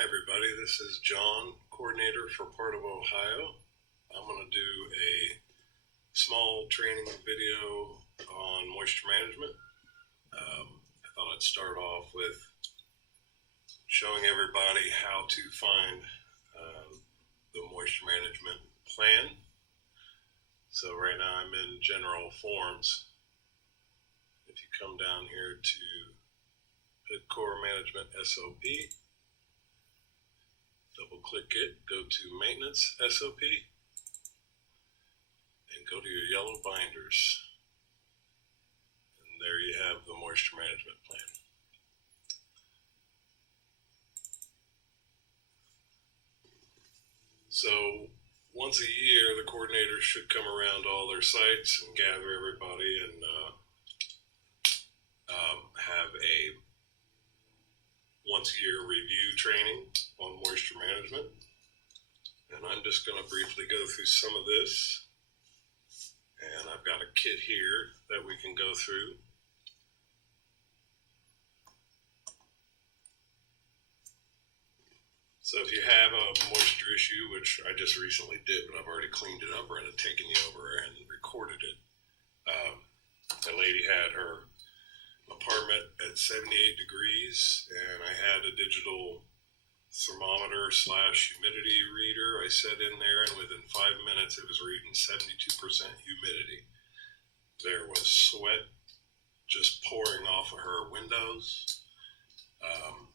Hi, everybody. This is John, coordinator for part of Ohio. I'm going to do a small training video on moisture management. I thought I'd start off with showing everybody how to find the moisture management plan. So right now I'm in general forms. If you come down here to PID Corps Management SOP, double click it, go to maintenance SOP, and go to your yellow binders. And there you have the moisture management plan. So once a year, the coordinators should come around all their sites and gather everybody and have a once a year review training on moisture management. And I'm just going to briefly go through some of this. And I've got a kit here that we can go through. So if you have a moisture issue, which I just recently did, but I've already cleaned it up or had taken you over and recorded it. The lady had her apartment at 78 degrees, and I had a digital thermometer / humidity reader I set in there, and within 5 minutes it was reading 72% humidity. There was sweat just pouring off of her windows, and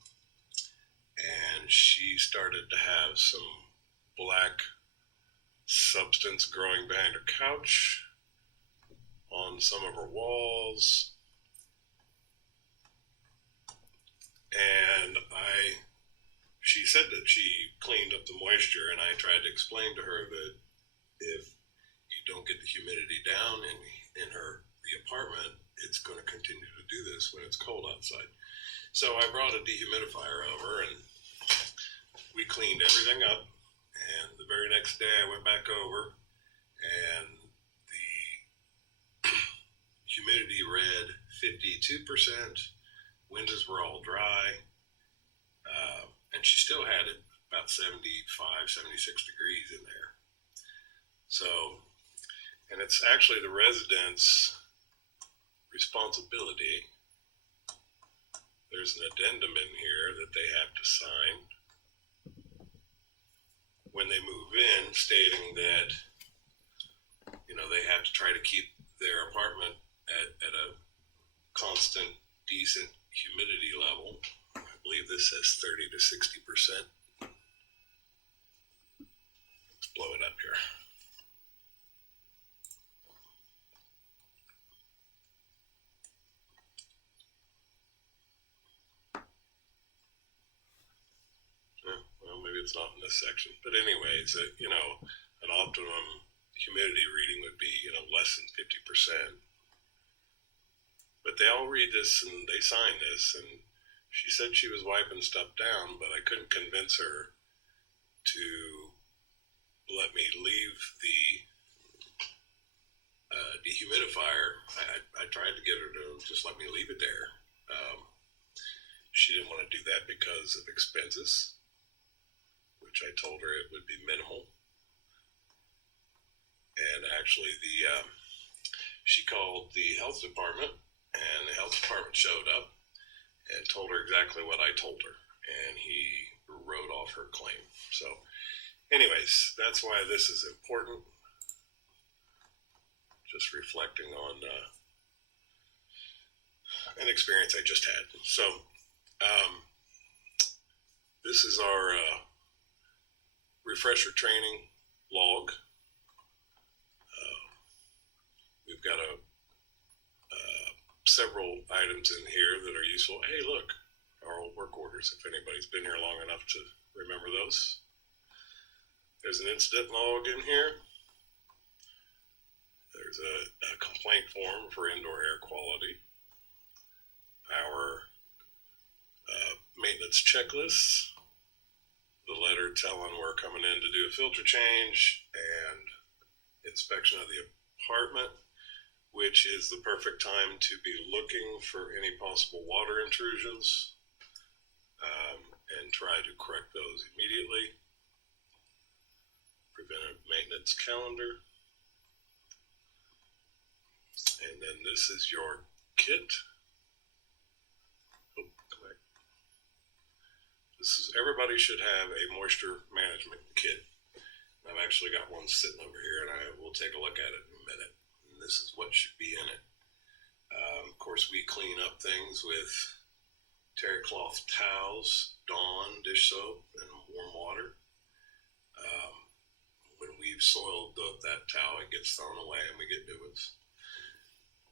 she started to have some black substance growing behind her couch, on some of her walls, and she said that she cleaned up the moisture, and I tried to explain to her that if you don't get the humidity down in the apartment, it's going to continue to do this when it's cold outside. So I brought a dehumidifier over, and we cleaned everything up, and the very next day I went back over, and the humidity read 52%, windows were all dry, and she still had it about 75, 76 degrees in there. So, and it's actually the residents' responsibility. There's an addendum in here that they have to sign when they move in, stating that, they have to try to keep their apartment at a constant, decent humidity level. I believe this says 30 to 60%. Let's blow it up here. Well, maybe it's not in this section, but anyway, it's an optimum humidity reading would be less than 50%. But they all read this and they sign this, and she said she was wiping stuff down, but I couldn't convince her to let me leave the dehumidifier. I tried to get her to just let me leave it there. She didn't want to do that because of expenses, which I told her it would be minimal. And actually, she called the health department, and the health department showed up and told her exactly what I told her, and he wrote off her claim. So anyways, that's why this is important. Just reflecting on an experience I just had. So this is our refresher training log. We've got several items in here that are useful. Hey, look, our old work orders, if anybody's been here long enough to remember those. There's an incident log in here. There's a complaint form for indoor air quality. Our maintenance checklists. The letter telling we're coming in to do a filter change and inspection of the apartment, which is the perfect time to be looking for any possible water intrusions and try to correct those immediately. Preventive maintenance calendar. And then this is your kit. Oh, come back. This is, everybody should have a moisture management kit. I've actually got one sitting over here, and I will take a look at it in a minute. And this is what should be in it. Of course, we clean up things with terry cloth towels, Dawn dish soap, and warm water. When we've soiled that towel, it gets thrown away and we get new ones.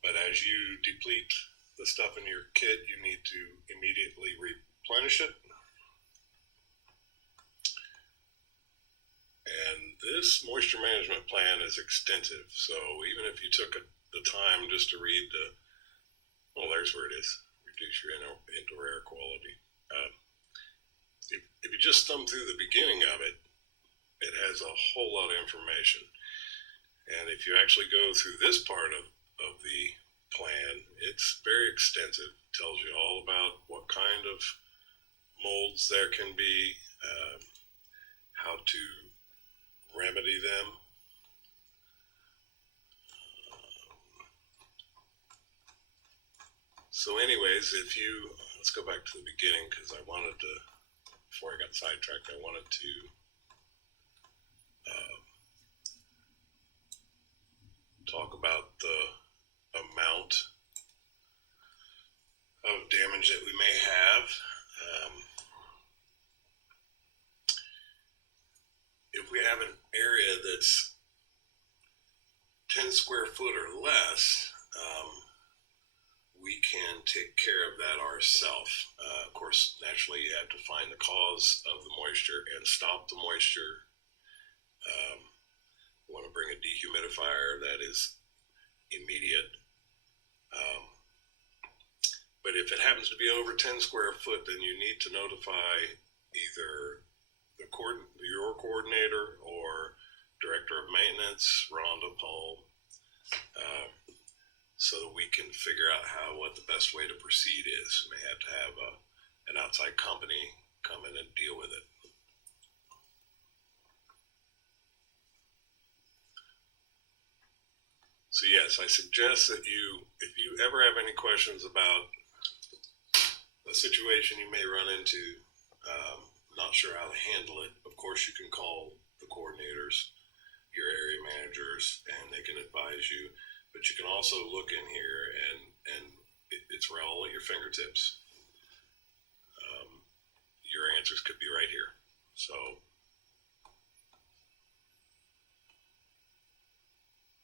But as you deplete the stuff in your kit, you need to immediately replenish it. And this moisture management plan is extensive. So even if you took the time just to read there's where it is. Reduce your indoor air quality. If you just thumb through the beginning of it, it has a whole lot of information. And if you actually go through this part of the plan, it's very extensive. It tells you all about what kind of molds there can be, how to remedy them. So anyways, let's go back to the beginning, because I wanted to, before I got sidetracked, I wanted to talk about the amount of damage that we may have. If we have an area that's 10 square foot or less, we can take care of that ourselves. Of course, naturally, you have to find the cause of the moisture and stop the moisture. You want to bring a dehumidifier that is immediate. But if it happens to be over 10 square foot, then you need to notify either your coordinator or director of maintenance, Rhonda, Paul, so that we can figure out what the best way to proceed is. We may have to have an outside company come in and deal with it. So yes, I suggest that if you ever have any questions about a situation you may run into, not sure how to handle it, of course you can call the coordinators, your area managers, and they can advise you. But you can also look in here, and it's all at your fingertips. Your answers could be right here. So,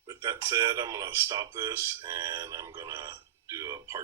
with that said, I'm going to stop this, and I'm going to do a part